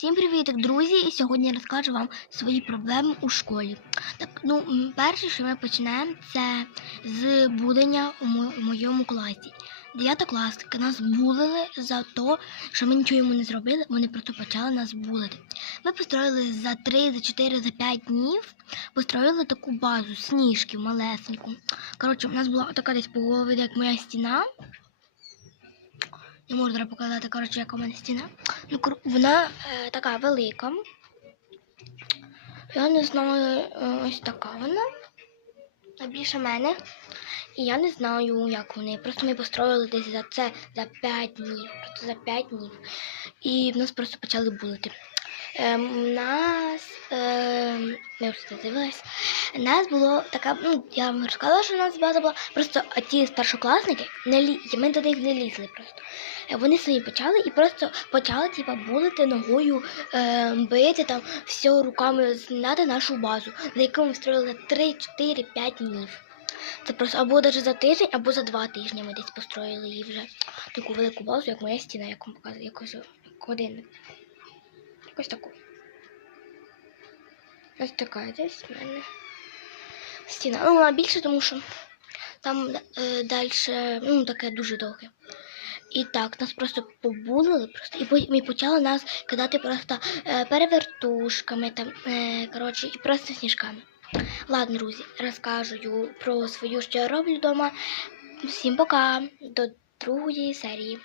Всім привіт, друзі! І сьогодні я розкажу вам свої проблеми у школі. Так, ну, перше, що ми почнемо, це з булення у мо- у моєму класі. Дев'ята Дев'ятокласники нас булили за те, що ми нічого йому не зробили, вони просто почали нас булити. Ми построїли за 3, за 4, за 5 днів, построїли таку базу сніжків малесеньку. Коротше, у нас була така десь по як моя стіна. Не можу зараз показати, коротше, яка у мене стіна. Ну, вона е, така велика. Я не знаю, е, ось така вона. Найбільше Більше мене. І я не знаю, як вони. Просто ми построїли десь за це за 5 днів. Просто за 5 днів. І в нас просто почали булити. Ем, нас. Ем, я вже дивилась. Нас було така, ну, я вам розказала, що у нас база була. Просто ті старшокласники не лі... ми до них не лізли просто. Е, Вони самі почали і просто почали типа булити ногою, е, бити там все руками зняти нашу базу, за яку ми строїли 3, 4, 5 днів. Це просто або навіть за тиждень, або за два тижні ми десь построїли її вже таку велику базу, як моя стіна, як вам показує, якось годинник. Якось таку. Ось така десь в мене стіна. Ну, вона більше, тому що там е, далі, ну, таке дуже довге. І так, нас просто побулили просто, і і почали нас кидати просто е, перевертушками, там, е, коротше, і просто сніжками. Ладно, друзі, розкажу про свою, що я роблю вдома. Всім пока, до другої серії.